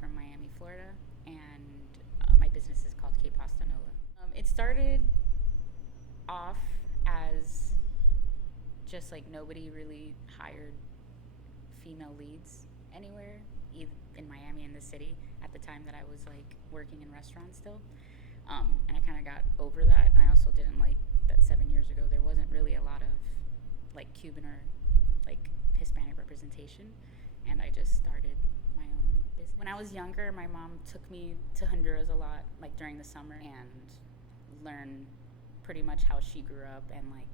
from Miami, Florida, and my business is called Que Pasta NOLA. It started off as just like nobody really hired female leads anywhere in Miami, in the city, at the time that I was like working in restaurants still. And I kind of got over that, and I also didn't like that 7 years ago there wasn't really a lot of like Cuban or like Hispanic representation, and I just started my own business. When I was younger, my mom took me to Honduras a lot, like during the summer, and learned pretty much how she grew up, and like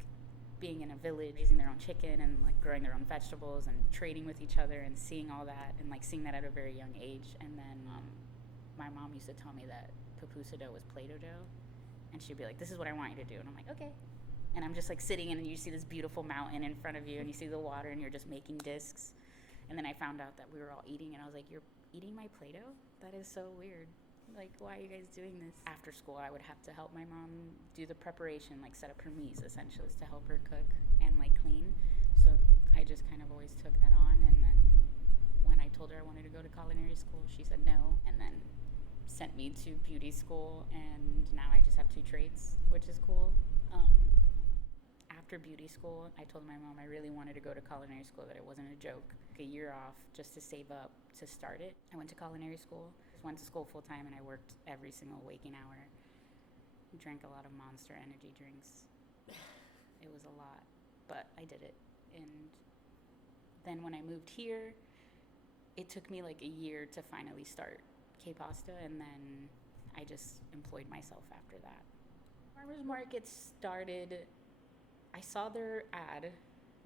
being in a village, raising their own chicken and like growing their own vegetables and trading with each other and seeing all that, and like seeing that at a very young age. And then my mom used to tell me that pupusa dough was Play-Doh dough, and she'd be like, "This is what I want you to do," and I'm like, "Okay." And I'm just like sitting in, and you see this beautiful mountain in front of you, and you see the water, and you're just making discs. And then I found out that we were all eating, and I was like, "You're eating my Play-Doh? That is so weird. Like, why are you guys doing this?" After school, I would have to help my mom do the preparation, like set up her meats, essentially, to help her cook and like clean. So I just kind of always took that on. And then when I told her I wanted to go to culinary school, she said no, and then sent me to beauty school, and now I just have 2 trades, which is cool. After beauty school, I told my mom I really wanted to go to culinary school, that it wasn't a joke. A year off just to save up to start it. I went to culinary school, went to school full time, and I worked every single waking hour. Drank a lot of Monster energy drinks. It was a lot, but I did it. And then when I moved here, it took me like a year to finally start Que Pasta, and then I just employed myself after that. Farmers Market started, I saw their ad,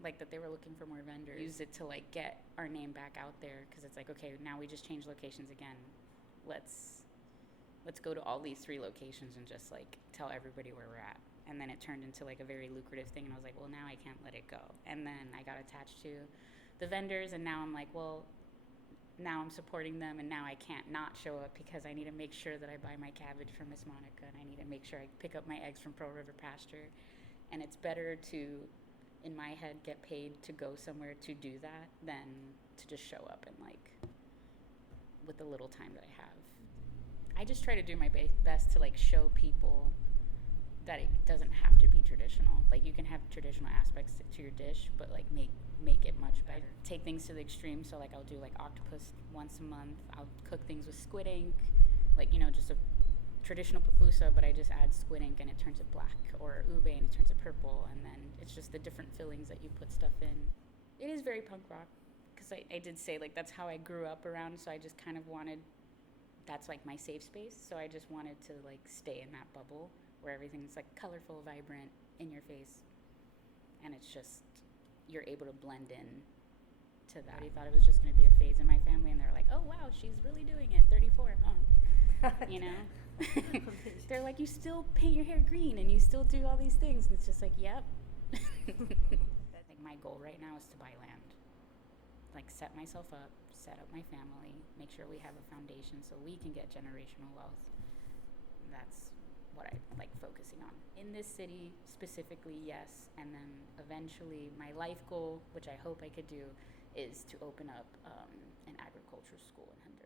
like that they were looking for more vendors. Use it to like get our name back out there, because it's like, okay, now we just changed locations again. Let's go to all these 3 locations and just like tell everybody where we're at. And then it turned into like a very lucrative thing, and I was like, well, now I can't let it go. And then I got attached to the vendors, and now I'm like, well, now I'm supporting them, and now I can't not show up, because I need to make sure that I buy my cabbage from Miss Monica, and I need to make sure I pick up my eggs from Pearl River Pasture. And it's better to, in my head, get paid to go somewhere to do that than to just show up and like with the little time that I have. I just try to do my best to like show people that it doesn't have to be traditional. Like, you can have traditional aspects to your dish, but like make it much better. I take things to the extreme, so like I'll do like octopus once a month. I'll cook things with squid ink, like, you know, just a traditional pupusa, but I just add squid ink and it turns it black, or ube and it turns it purple, and then it's just the different fillings that you put stuff in. It is very punk rock, because I did say like that's how I grew up around, so I just kind of wanted, that's like my safe space, so I just wanted to like stay in that bubble where everything's like colorful, vibrant, in your face, and it's just, you're able to blend in to that. I thought it was just going to be a phase in my family, and they're like, oh wow, she's really doing it, 34, huh? You know? They're like, you still paint your hair green and you still do all these things, and it's just like, yep. Like, my goal right now is to buy land, like set myself up, set up my family, make sure we have a foundation so we can get generational wealth. That's what I like focusing on in this city specifically, yes. And then eventually my life goal, which I hope I could do, is to open up an agriculture school in Honduras.